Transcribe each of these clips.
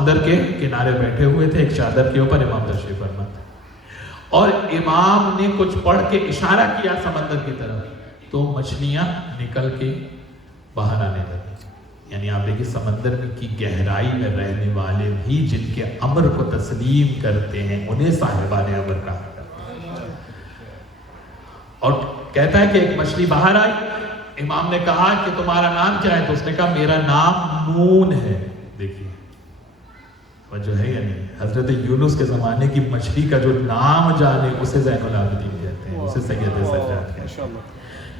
سمندر کے کنارے بیٹھے ہوئے تھے، ایک چادر کے اوپر امام تشریف فرما تھے، اور امام نے کچھ پڑھ کے اشارہ کیا سمندر کی طرف، تو مچھلیاں نکل کے باہر آنے لگی۔ یعنی آپ دیکھیں سمندر کی گہرائی میں رہنے والے بھی جن کے امر کو تسلیم کرتے ہیں انہیں صاحبان امر کہا کرتے ہیں۔ اور کہتا ہے کہ ایک مچھلی باہر آئی، امام نے کہا کہ تمہارا نام کیا ہے؟ تو اس نے کہا میرا نام نون ہے۔ دیکھیے وجہ ہے یا نہیں؟ حضرت یونس کے زمانے کی مچھلی کا جو نام جانے اسے زین العابدین کہتے ہیں، اسے سید سجاد کہتے ہیں۔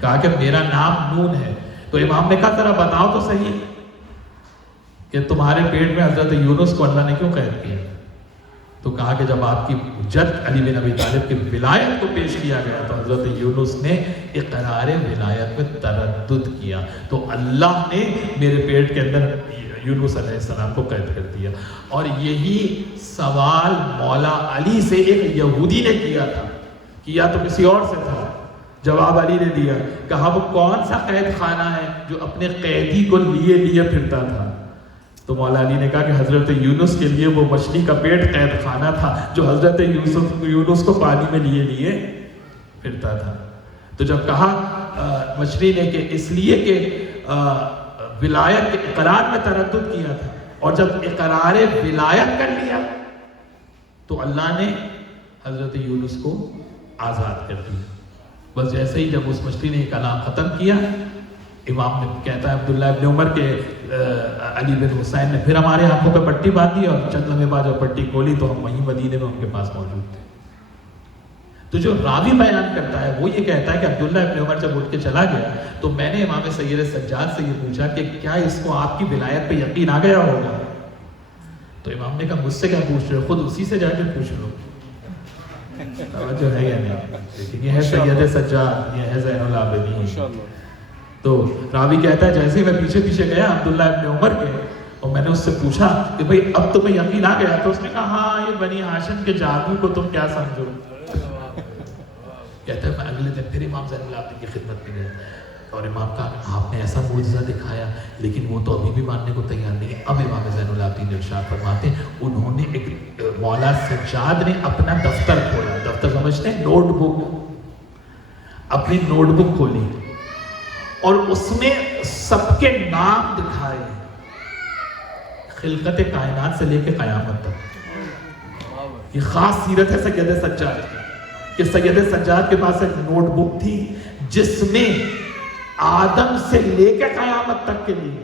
کہا کہ میرا نام نون ہے۔ تو امام نے کہا ذرا بتاؤ تو صحیح کہ تمہارے پیٹ میں حضرت یونس کو اللہ نے کیوں قید کیا؟ تو کہا کہ جب آپ کی جد علی بن ابی طالب کی ولایت کو پیش کیا گیا تو حضرت یونس نے اقرار ولایت میں تردد کیا، تو اللہ نے میرے پیٹ کے اندر یونس علیہ السلام کو قید کر دیا۔ اور یہی سوال مولا علی سے ایک یہودی نے کیا تھا، کیا تو کسی اور سے تھا، جواب علی نے دیا، کہا وہ کون سا قید خانہ ہے جو اپنے قیدی کو لیے لیے پھرتا تھا؟ تو مولا علی نے کہا کہ حضرت یونس کے لیے وہ مچھلی کا پیٹ قید خانہ تھا جو حضرت یونس کو پانی میں لیے لیے پھرتا تھا۔ تو جب کہا مچھلی نے کہ اس لیے کہ ولایت کے اقرار میں تردد کیا تھا، اور جب اقرار ولایت کر لیا تو اللہ نے حضرت یونس کو آزاد کر دیا۔ بس جیسے ہی جب اس مچھلی نے یہ کلام ختم کیا، امام نے کہتا ہے عبداللہ ابن عمر کے علی بن حسین نے پھر ہمارے آنکھوں پہ پٹی باندھی، اور چند لمحے بعد جب پٹی کھولی تو ہم وہیں مدینے میں ان کے پاس موجود تھے۔ تو جو راوی بیان کرتا ہے وہ یہ کہتا ہے کہ عبداللہ ابن عمر جب اٹھ کے چلا گیا تو میں نے امام سید سجاد سے یہ پوچھا کہ کیا اس کو آپ کی ولایت پہ یقین آ گیا ہوگا؟ تو امام نے کہا مجھ سے کیا پوچھ رہے ہو، خود اسی سے جا کے پوچھ لو۔ جو ہے یا نہیں؟ یہ ہے سید سجاد، یہ ہے زین العابدین۔ تو راوی کہتا ہے جیسے ہی میں پیچھے پیچھے گیا عبداللہ ابن عمر کے، اور میں نے اس سے پوچھا کہ بھئی اب تمہیں یقین آ گیا؟ تو اس نے کہا ہاں یہ بنی ہاشم کے جادو کو تم کیا سمجھو۔ کہتا ہے میں اگلے دن پھر امام زین العابدین کی خدمت میں گیا، اور امام کہا آپ نے ایسا معجزہ دکھایا لیکن وہ تو ابھی بھی ماننے کو تیار نہیں ہے۔ اب امام زین العابدین ارشاد فرماتے ہیں انہوں نے ایک مولا سجاد نے اپنا دفتر کھولا، دفتر سمجھتے ہیں نوٹ بک، اپنی نوٹ بک کھولی اور اس میں سب کے نام دکھائے خلقت کائنات سے لے کے قیامت تک۔ یہ خاص سیرت ہے سید سجاد کی کہ سید سجاد کے پاس ایک نوٹ بک تھی جس میں آدم سے لے کے قیامت تک کے لیے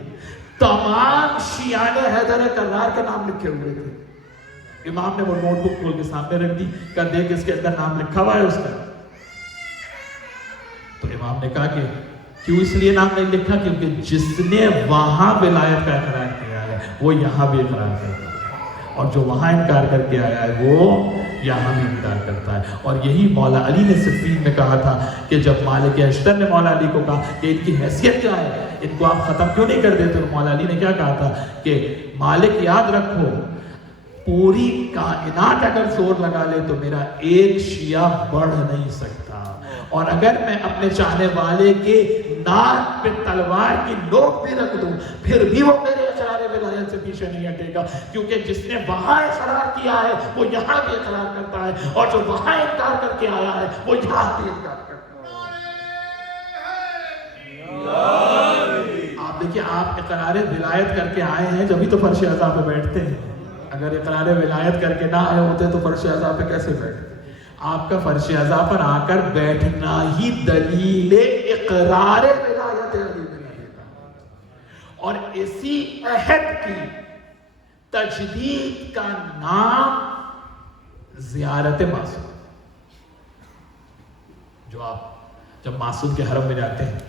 تمام شیعان حیدر کرار کے نام لکھے ہوئے تھے۔ امام نے وہ نوٹ بک کھول کے سامنے رکھ دی، کہا دیکھ اس کے اندر نام لکھا ہوا ہے اس کا۔ تو امام نے کہا کہ کیوں اس لیے نام نہیں لکھا؟ کیونکہ جس نے وہاں ولایت کا اقرار کیا ہے وہ یہاں بھی اقرار کرتا ہے، اور جو وہاں انکار کر کے آیا ہے وہ یہاں بھی انکار کرتا ہے۔ اور یہی مولا علی نے صفین میں کہا تھا کہ جب مالک اشتر نے مولا علی کو کہا کہ ان کی حیثیت کیا ہے، ان کو آپ ختم کیوں نہیں کر دیتے، تو مولا علی نے کیا کہا تھا کہ مالک یاد رکھو پوری کائنات اگر زور لگا لے تو میرا ایک شیعہ بڑھ نہیں سکتا، اور اگر میں اپنے چاہنے والے کے ناک پہ تلوار کی نوک بھی رکھ دوں پھر بھی وہ میرے اقرار ولایت سے پیچھے نہیں ہٹے گا، کیونکہ جس نے وہاں اقرار کیا ہے وہ یہاں بھی اقرار کرتا ہے، اور جو وہاں انکار کر کے آیا ہے وہ یہاں بھی انکار کرتا ہے۔ آپ دیکھیں آپ اقرار ولایت کر کے آئے ہیں جبھی تو فرش عزا پہ بیٹھتے ہیں، اگر اقرار ولایت کر کے نہ آئے ہوتے تو فرش عزا پہ کیسے بیٹھتے؟ آپ کا فرش عزا پر آ کر بیٹھنا ہی دلیل اقرار ولایت علی بن ابی طالب، اور اسی عہد کی تجدید کا نام زیارت معصوم۔ جو آپ جب معصوم کے حرم میں جاتے ہیں،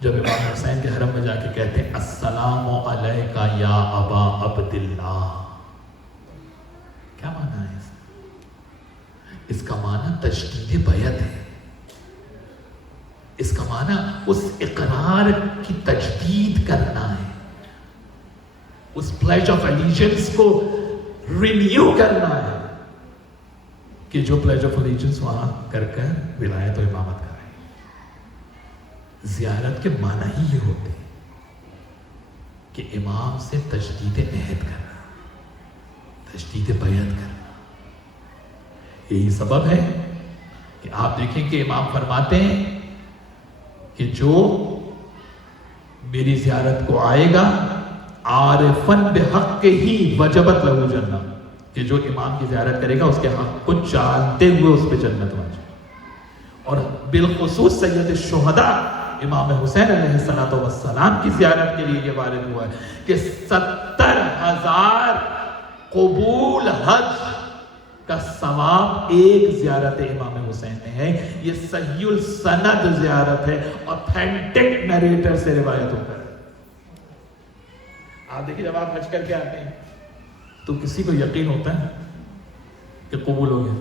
جب امام حسین کے حرم میں جا کے کہتے ہیں السلام علیکہ یا ابا عبداللہ، کیا معنی ہے اس کا معنی تجدید بیعت ہے، اس کا معنی اس اقرار کی تجدید کرنا ہے، اس پلیج آف الیجنس کو رینیو کرنا ہے کہ جو پلیج آف الیجنس وہاں کر کر ولایت و امامت کریں۔ زیارت کے معنی ہی یہ ہوتے ہیں کہ امام سے تجدید عہد تجدید بیعت کرنا. یہی سبب ہے کہ آپ دیکھیں کہ امام فرماتے ہیں کہ جو میری زیارت کو آئے گا عارفن بحق ہی وجبت لہو جنہ، کہ جو امام کی زیارت کرے گا اس کے حق کو جانتے ہوئے اس پہ جنت واجب. اور بالخصوص سید الشہداء امام حسین علیہ السلام کی زیارت کے لیے یہ وارد ہوا ہے کہ 70,000 قبول حج کا ثواب ایک زیارت امام حسین میں ہے. یہ صحیح السند زیارت ہے، اوتھینٹک نیریٹر سے روایت ہو کر. آپ دیکھیں جب آپ حج کر کے آتے ہیں تو کسی کو یقین ہوتا ہے کہ قبول ہو گیا؟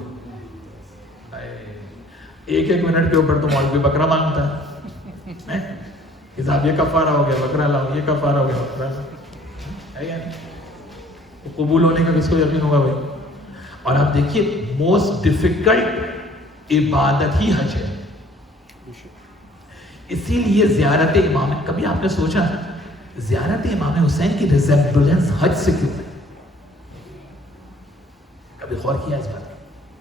ایک منٹ کے اوپر تو مولوی بکرا مانگتا ہے کہ صاحب یہ کفارہ ہو گیا بکرا لاؤ، یہ کفارہ ہو گیا بکرا لاؤ. قبول ہونے کا کس کو یقین ہوگا بھائی؟ اور آپ دیکھیے موسٹ ڈیفیکلٹ عبادت ہی حج ہے. اسی لیے زیارت امام، کبھی آپ نے سوچا زیارت امام حسین کی ریزمبلنس حج سے کیوں ہے؟ کبھی غور کیا اس بات؟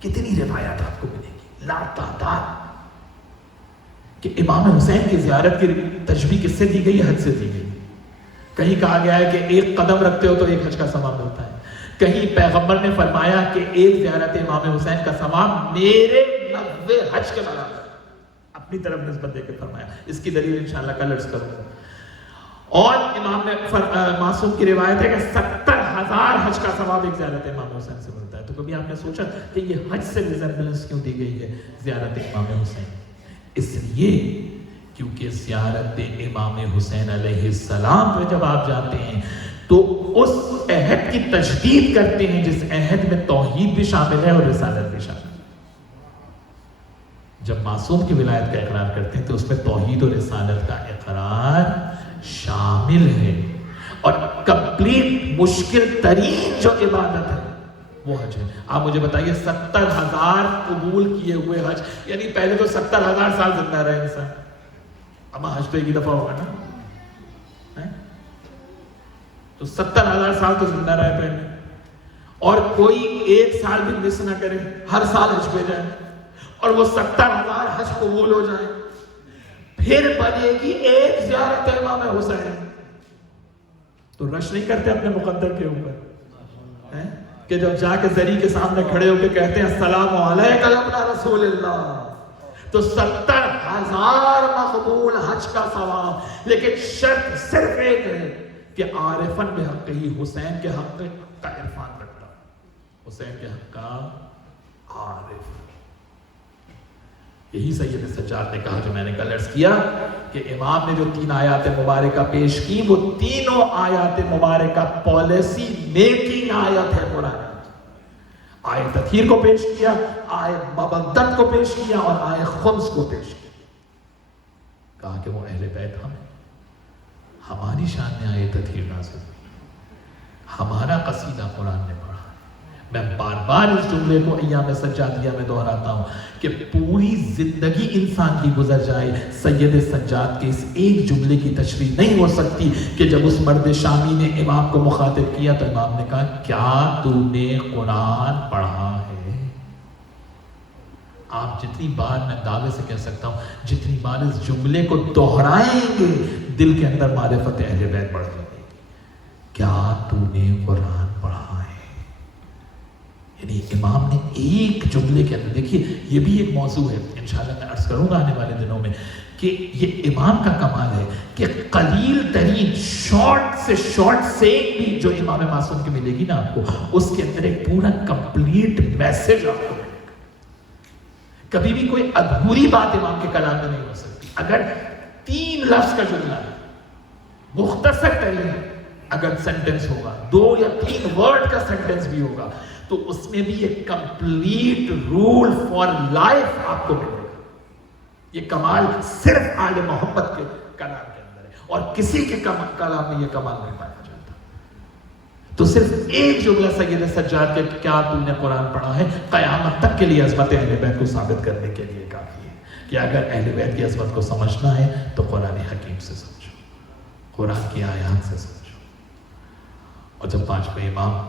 کتنی روایات آپ کو ملے گی لا تعداد کہ امام حسین کی زیارت کی تشبیہ کس سے دی گئی ہے؟ حج سے دی گئی. کہیں کہا گیا ہے کہ ایک قدم رکھتے ہو تو ایک حج کا ثواب ملتا ہے. کہیں پیغمبر نے فرمایا کہ ایک زیارت امام حسین کا ثواب میرے 90 حج کے برابر. اپنی طرف نسبت دے کے فرمایا. اس کی دلیل انشاءاللہ کل عرض کروں گا. اور امام نے معصوم کی روایت ہے کہ 70,000 حج کا ثواب ایک زیارت امام حسین سے ملتا ہے. تو کبھی آپ نے سوچا کہ یہ حج سے ریزمبلنس کیوں دی گئی ہے زیارت امام حسین؟ اس لیے کیونکہ زیارت امام حسین علیہ السلام پہ جب آپ جاتے ہیں تو اس عہد کی تجدید کرتے ہیں جس عہد میں توحید بھی شامل ہے اور رسالت بھی شامل ہے. جب معصوم کی ولایت کا اقرار کرتے ہیں تو اس میں توحید اور رسالت کا اقرار شامل ہے. اور کمپلیٹ مشکل ترین جو عبادت ہے وہ حج ہے. آپ مجھے بتائیے 70,000 قبول کیے ہوئے حج، یعنی پہلے تو 70,000 سال زندہ رہے انسان. اما حج تو ایک ہی دفعہ ہوگا نا، تو 70,000 سال تو زندہ رہے پہلے، اور کوئی ایک سال بھی مس نہ کرے، ہر سال حج پہ جائے اور وہ 70,000 حج قبول ہو جائے. پھر بنے گی ایک زیارت امام حسین. تو رش نہیں کرتے اپنے مقدر کے اوپر کہ جب جا کے زری کے سامنے کھڑے ہو کے کہتے ہیں السلام علیکم یا رسول اللہ، تو 70,000 مقبول حج کا ثواب. لیکن شرط صرف ایک ہے کہ عارفن بحق ہی، حسین کے حق کا عرفان رکھتا، حسین کے حق کا عارف. یہی سید سجاد نے کہا جو میں نے کل عرض کیا کہ امام نے جو 3 آیات مبارکہ پیش کی وہ تینوں آیات مبارکہ پالیسی میکنگ آیت ہے قرآن. آئے تطہیر کو پیش کیا، آئے مبدت کو پیش کیا اور آئے خمس کو پیش کیا. کہا کہ وہ اہل بیت ہم ہیں، ہماری شان میں آئے تطہیر نازل ہوئی، ہمارا قصیدہ قرآن نے پڑھا. میں بار بار اس جملے کو ایام سجادیہ میں دہراتا ہوں کہ پوری زندگی انسان کی گزر جائے، سید سجاد کے اس ایک جملے کی تشریح نہیں ہو سکتی کہ جب اس مرد شامی نے امام کو مخاطب کیا تو امام نے کہا کیا تو نے قرآن پڑھا ہے؟ آپ جتنی بار میں دعوے سے کہہ سکتا ہوں جتنی بار اس جملے کو دہرائیں گے دل کے اندر معرفت اہل بیت بڑھ جائے گی. کیا تو نے قرآن پڑھا ہے؟ یعنی امام نے ایک جملے کے اندر، دیکھیے یہ بھی ایک موضوع ہے انشاءاللہ میں عرض کروں گا آنے والے دنوں میں کہ یہ امام کا کمال ہے کہ قلیل ترین شارٹ سے شارٹ سیئنگ بھی جو امام معصوم کی ملے گی نا آپ کو، اس کے اندر ایک پورا کمپلیٹ میسج آپ کو ملے گا. کبھی بھی کوئی ادھوری بات امام کے کلام میں نہیں ہو سکتی. اگر 3 لفظ کا جملہ ہے مختصر ترین اگر سینٹنس ہوگا، 2 یا 3 ورڈ کا سینٹنس بھی ہوگا تو اس میں بھی ایک کمپلیٹ رول فار لائف آپ کو ملے گا. یہ کمال صرف آل محمد کے کلام کے اندر ہے اور کسی کے کلام میں یہ کمال نہیں پایا جاتا. تو صرف ایک جملہ سید سجاد کے کیا تم نے قرآن پڑھا ہے قیامت تک کے لیے عظمت اہل بیت کو ثابت کرنے کے لیے کافی ہے کہ اگر اہل بیت کی عظمت کو سمجھنا ہے تو قرآن حکیم سے سمجھو، قرآن کی آیات سے سمجھو. اور جب 5ویں امام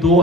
2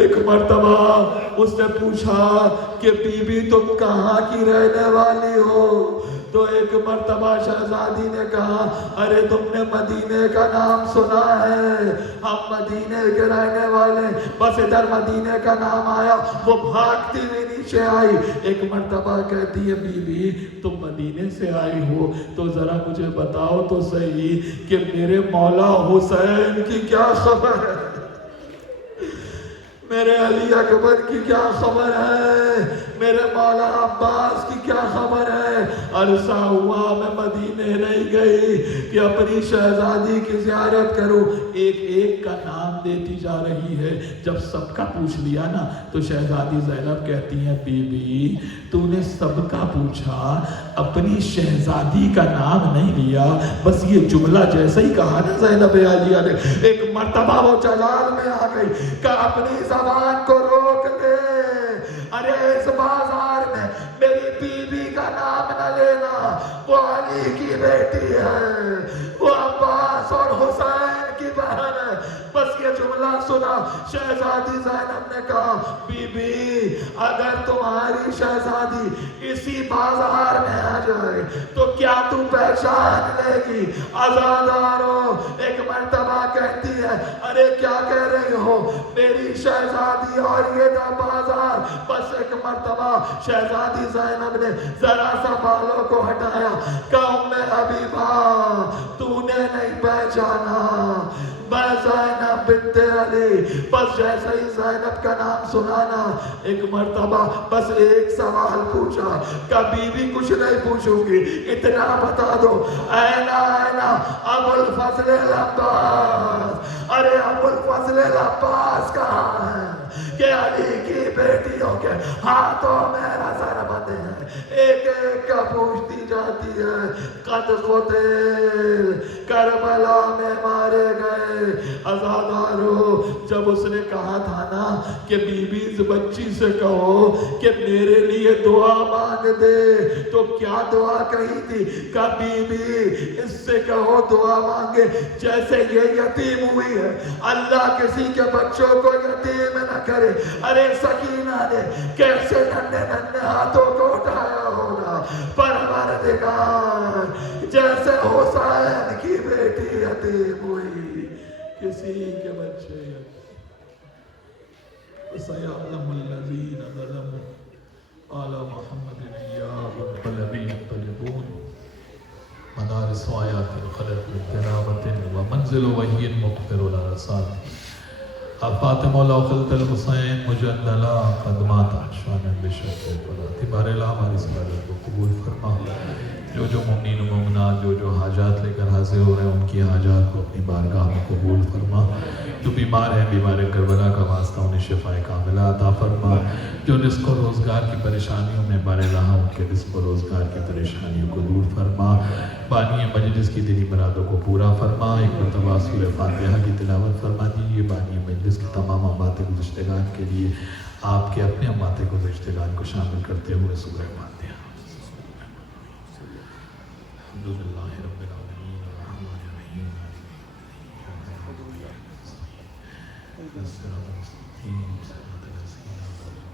ایک مرتبہ اس نے پوچھا کہ بیوی تم کہاں کی رہنے والی ہو؟ تو ایک مرتبہ شہزادی نے کہا ارے تم نے مدینے کا نام سنا ہے، ہم مدینے کے رہنے والے، بس ادھر مدینے کا نام آیا وہ بھاگتی ہوئی نیچے آئی۔ ایک مرتبہ کہتی ہے بیوی تم مدینے سے آئی ہو تو ذرا مجھے بتاؤ تو صحیح کہ میرے مولا حسین کی کیا خبر ہے، میرے علی اکبر کی کیا خبر ہے، میرے مولا عباس کی کیا خبر ہے؟ عرصہ ہوا میں مدینے رہ گئی کہ اپنی شہزادی کی زیارت کروں، ایک ایک کا نام دیتی جا رہی ہے۔ جب سب کا پوچھ لیا نا تو شہزادی زینب کہتی ہیں بی بی تو نے سب کا پوچھا، اپنی شہزادی کا نام نہیں لیا، بس یہ جملہ جیسے ہی کہا نا زینب عالیہ نے، ایک مرتبہ وہ جلال میں آ گئی کہ اپنی زبان کو روک دے، ارے اس بازار میں میری بیوی کا نام نہ لینا، وہ علی کی بیٹی ہے، وہ عباس اور حسین کی بہن ہے۔ بس یہ جملہ سنا شہزادی زینب نے کہا بی بی اگر تمہاری شہزادی اسی بازار میں آ جائے تو کیا تم پہچان لے گی؟ آزادارو ایک مرتبہ کہتی ہے ارے کیا کہہ رہی ہو، میری شہزادی اور یہ دا بازار؟ بس ایک مرتبہ شہزادی زینب نے ذرا سا بالوں کو ہٹایا، کہا ام حبیبہ تو نے نہیں پہچانا، میں زینب بنت علی۔ بس جیسے ہی زینب کا نام سنانا ایک مرتبہ بس ایک سوال پوچھا، کبھی بھی کچھ نہیں پوچھوں گی، اتنا بتا دو اینا ابو الفضل العباس، ارے ابو الفضل العباس کہاں ہے کہ علی کی بیٹیوں کے ہاتھوں میں نظر بندے ہیں، ایک ایک کا پوچھتی جاتی ہے، قد قتل کربلا میں مارے گئے۔ عزادارو جب اس نے کہا تھا نا کہ بی بی اس بچی سے کہو کہ میرے لیے دعا مانگ دے، تو کیا دعا کہی تھی؟ کہ بی بی اس سے کہو دعا مانگے جیسے یہ یتیم ہوئی ہے، اللہ کسی کے بچوں کو یتیم نہ کرے۔ ارے سکینہ نے کیسے ننھے ننھے ہاتھوں کو اٹھایا ہوگا، پروردگار جیسے حسین کی بیٹی یتیم ہوئی، کسی کے بچے سَيَعْلَمُ الَّذِينَ ظَلَمُوا آلَ مُحَمَّدٍ إِيَّاهُ الْقَلَبِينَ يَنْقَلِبُونَ مدارس آیات الخلق بالکرامة ومنزل وحی مغفر الارسال فاطمہ الاخلت الحسین مجدلا قدمات عشان بشرط فلاتی بار اللہ ہماری صلات کو قبول فرما، جو مومنین و مومنات جو حاجات لے کر حاضر ہو رہے ہیں ان کی حاجات کو اپنی بارگاہ میں قبول فرما، جو بیمار ہیں بیمار کربلا کا واسطہ انہیں شفاء کاملہ عطا فرما، جو رزق و روزگار کی پریشانیوں میں بار اللہ ان کے رزق و روزگار کی پریشانیوں کو دور فرما، بانی مجلس کی دلی مرادوں کو پورا فرما۔ ایک مرتبہ سورہ فاتحہ کی تلاوت فرما دیجیے بانی مجلس کی تمام اموات گزشتگان کے لیے، آپ کے اپنے اموات گزشتگان کو شامل کرتے ہوئے سورہ فاتحہ۔ الحمدللہ رب العالمین الرحمن الرحیم الصراط المستقیم